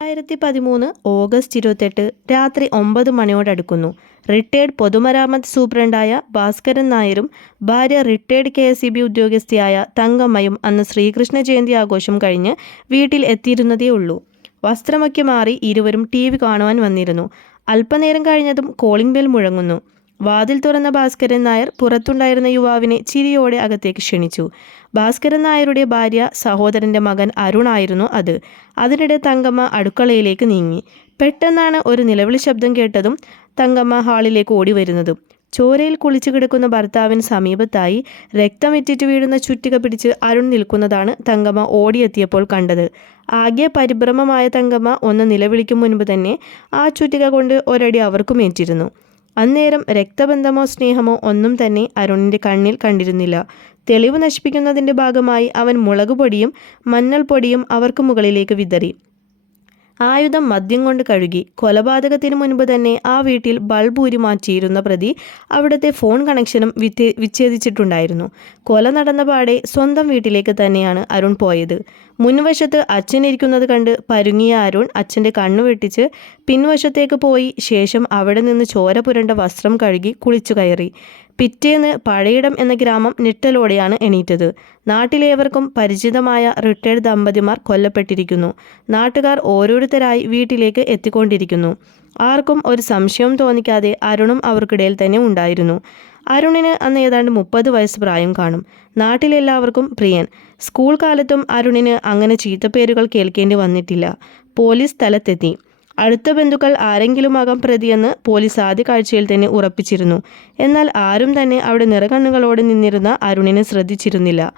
രണ്ടായിരത്തി പതിമൂന്ന് ഓഗസ്റ്റ് ഇരുപത്തെട്ട് രാത്രി ഒമ്പത് മണിയോടടുക്കുന്നു. റിട്ടയേർഡ് പൊതുമരാമത്ത് സൂപ്രണ്ടായ ഭാസ്കരൻ നായരും ഭാര്യ റിട്ടയേർഡ് കെ എസ് ഉദ്യോഗസ്ഥയായ തങ്കമ്മയും അന്ന് ശ്രീകൃഷ്ണ ജയന്തി ആഘോഷം കഴിഞ്ഞ് വീട്ടിൽ എത്തിയിരുന്നതേ ഉള്ളൂ വസ്ത്രമൊക്കെ മാറി ഇരുവരും ടി വി കാണുവാൻ വന്നിരുന്നു. അല്പനേരം കഴിഞ്ഞതും കോളിംഗ് ബെൽ മുഴങ്ങുന്നു. വാതിൽ തുറന്ന ഭാസ്കരൻ നായർ പുറത്തുണ്ടായിരുന്ന യുവാവിനെ ചിരിയോടെ അകത്തേക്ക് ക്ഷണിച്ചു. ഭാസ്കരൻ നായരുടെ ഭാര്യ സഹോദരന്റെ മകൻ അരുണായിരുന്നു അത്. അതിനിടെ തങ്കമ്മ അടുക്കളയിലേക്ക് നീങ്ങി. പെട്ടെന്നാണ് ഒരു നിലവിളി ശബ്ദം കേട്ടതും തങ്കമ്മ ഹാളിലേക്ക് ഓടി വരുന്നതും ചോരയിൽ കുളിച്ചു കിടക്കുന്ന ഭർത്താവിന് സമീപത്തായി രക്തമിറ്റിറ്റ് വീഴുന്ന ചുറ്റിക പിടിച്ച് അരുൺ നിൽക്കുന്നതാണ് തങ്കമ്മ ഓടിയെത്തിയപ്പോൾ കണ്ടത്. ആകെ പരിഭ്രമമായ തങ്കമ്മ ഒന്ന് നിലവിളിക്കും മുൻപ് തന്നെ ആ ചുറ്റിക കൊണ്ട് ഒരടി അവർക്കും ഏറ്റിരുന്നു. അന്നേരം രക്തബന്ധമോ സ്നേഹമോ ഒന്നും തന്നെ അരുണിന്റെ കണ്ണിൽ കണ്ടിരുന്നില്ല. തെളിവ് നശിപ്പിക്കുന്നതിന്റെ ഭാഗമായി അവൻ മുളകുപൊടിയും മഞ്ഞൾപ്പൊടിയും അവർക്ക് മുകളിലേക്ക് വിതറി. ആയുധം മദ്യം കൊണ്ട് കഴുകി. കൊലപാതകത്തിന് മുൻപ് തന്നെ ആ വീട്ടിൽ ബൾബ് ഊരി മാറ്റിയിരുന്ന പ്രതി അവിടുത്തെ ഫോൺ കണക്ഷനും വിച്ഛേദിച്ചിട്ടുണ്ടായിരുന്നു. കൊല നടന്ന പാടെ സ്വന്തം വീട്ടിലേക്ക് തന്നെയാണ് അരുൺ പോയത്. മുൻവശത്ത് അച്ഛനിരിക്കുന്നത് കണ്ട് പരുങ്ങിയ അരുൺ അച്ഛന്റെ കണ്ണു വെട്ടിച്ച് പിൻവശത്തേക്ക് പോയി ശേഷം അവിടെ നിന്ന് ചോര പുരണ്ട വസ്ത്രം കഴുകി കുളിച്ചു കയറി. പിറ്റേന്ന് പഴയിടം എന്ന ഗ്രാമം നിട്ടലോടെയാണ് എണീറ്റത്. നാട്ടിലേവർക്കും പരിചിതമായ റിട്ടയർഡ് ദമ്പതിമാർ കൊല്ലപ്പെട്ടിരിക്കുന്നു. നാട്ടുകാർ ഓരോരുത്തരായി വീട്ടിലേക്ക് എത്തിക്കൊണ്ടിരിക്കുന്നു. ആർക്കും ഒരു സംശയം തോന്നിക്കാതെ അരുണും അവർക്കിടയിൽ തന്നെ ഉണ്ടായിരുന്നു. അരുണിന് അന്ന് ഏതാണ്ട് മുപ്പത് വയസ്സ് പ്രായം കാണും. നാട്ടിലെല്ലാവർക്കും പ്രിയൻ. സ്കൂൾ കാലത്തും അരുണിന് അങ്ങനെ ചീത്തപ്പേരുകൾ കേൾക്കേണ്ടി വന്നിട്ടില്ല. പോലീസ് സ്ഥലത്തെത്തി. അടുത്ത ബന്ധുക്കൾ ആരെങ്കിലുമാകാം പ്രതിയെന്ന് പോലീസ് ആദ്യ കാഴ്ചയിൽ തന്നെ ഉറപ്പിച്ചിരുന്നു. എന്നാൽ ആരും തന്നെ അവിടെ നിറകണ്ണുകളോടെ നിന്നിരുന്ന അരുണിനെ ശ്രദ്ധിച്ചിരുന്നില്ല.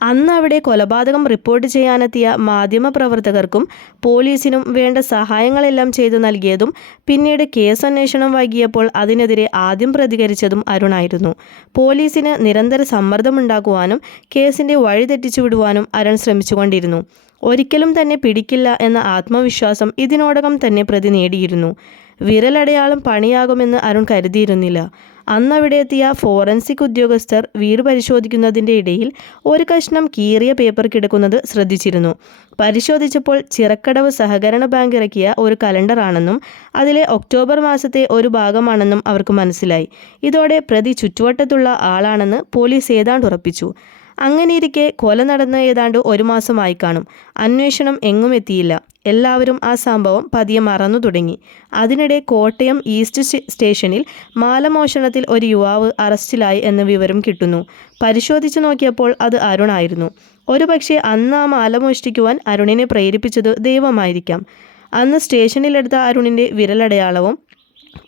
അന്ന് അവിടെ കൊലപാതകം റിപ്പോർട്ട് ചെയ്യാനെത്തിയ മാധ്യമപ്രവർത്തകർക്കും പോലീസിനും വേണ്ട സഹായങ്ങളെല്ലാം ചെയ്തു നൽകിയതും പിന്നീട് കേസ് അന്വേഷണം വൈകിയപ്പോൾ അതിനെതിരെ ആദ്യം പ്രതികരിച്ചതും അരുണായിരുന്നു. പോലീസിന് നിരന്തര സമ്മർദ്ദമുണ്ടാക്കുവാനും കേസിന്റെ വഴി തെറ്റിച്ചു വിടുവാനും അരുൺ ശ്രമിച്ചുകൊണ്ടിരുന്നു. ഒരിക്കലും തന്നെ പിടിക്കില്ല എന്ന ആത്മവിശ്വാസം ഇതിനോടകം തന്നെ പ്രതി നേടിയിരുന്നു. വിരലടയാളം പണിയാകുമെന്ന് അരുൺ കരുതിയിരുന്നില്ല. അന്നവിടെ എത്തിയ ഫോറൻസിക് ഉദ്യോഗസ്ഥർ വീട് പരിശോധിക്കുന്നതിന്റെ ഇടയിൽ ഒരു കഷ്ണം കീറിയ പേപ്പർ കിടക്കുന്നത് ശ്രദ്ധിച്ചിരുന്നു. പരിശോധിച്ചപ്പോൾ ചിറക്കടവ് സഹകരണ ബാങ്ക് ഇറക്കിയ ഒരു കലണ്ടറാണെന്നും അതിലെ ഒക്ടോബർ മാസത്തെ ഒരു ഭാഗമാണെന്നും അവർക്ക് മനസ്സിലായി. ഇതോടെ പ്രതി ചുറ്റുവട്ടത്തുള്ള ആളാണെന്ന് പോലീസ് ഏതാണ്ട് ഉറപ്പിച്ചു. അങ്ങനെയിരിക്കെ കൊല നടന്ന ഏതാണ്ട് ഒരു മാസമായി കാണും. അന്വേഷണം എങ്ങും എത്തിയില്ല. എല്ലാവരും ആ സംഭവം പതിയെ മറന്നു തുടങ്ങി. അതിനിടെ കോട്ടയം ഈസ്റ്റ് സ്റ്റേഷനിൽ മാലമോഷണത്തിൽ ഒരു യുവാവ് അറസ്റ്റിലായി എന്ന വിവരം കിട്ടുന്നു. പരിശോധിച്ചു നോക്കിയപ്പോൾ അത് അരുണായിരുന്നു ഒരുപക്ഷെ അന്ന് ആ മാല മോഷ്ടിക്കുവാൻ അരുണിനെ പ്രേരിപ്പിച്ചത് ദൈവമായിരിക്കാം. അന്ന് സ്റ്റേഷനിലെടുത്ത അരുണിന്റെ വിരലടയാളവും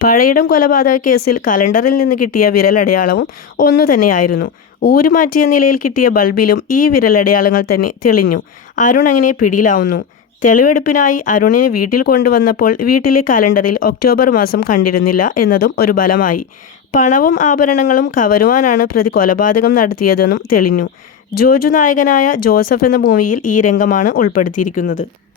പഴയിടം കൊലപാതക കേസിൽ കലണ്ടറിൽ നിന്ന് കിട്ടിയ വിരലടയാളവും ഒന്നു തന്നെയായിരുന്നു. ഊരുമാറ്റിയ നിലയിൽ കിട്ടിയ ബൾബിലും ഈ വിരലടയാളങ്ങൾ തന്നെ തെളിഞ്ഞു. അരുൺ അങ്ങനെ പിടിയിലാവുന്നു. തെളിവെടുപ്പിനായി അരുണിനെ വീട്ടിൽ കൊണ്ടുവന്നപ്പോൾ വീട്ടിലെ കലണ്ടറിൽ ഒക്ടോബർ മാസം കണ്ടിരുന്നില്ല എന്നതും ഒരു ബലമായി. പണവും ആഭരണങ്ങളും കവരുവാനാണ് പ്രതി കൊലപാതകം നടത്തിയതെന്നും തെളിഞ്ഞു. ജോജു നായകനായ ജോസഫ് എന്ന ഭൂമിയിൽ ഈ രംഗമാണ് ഉൾപ്പെടുത്തിയിരിക്കുന്നത്.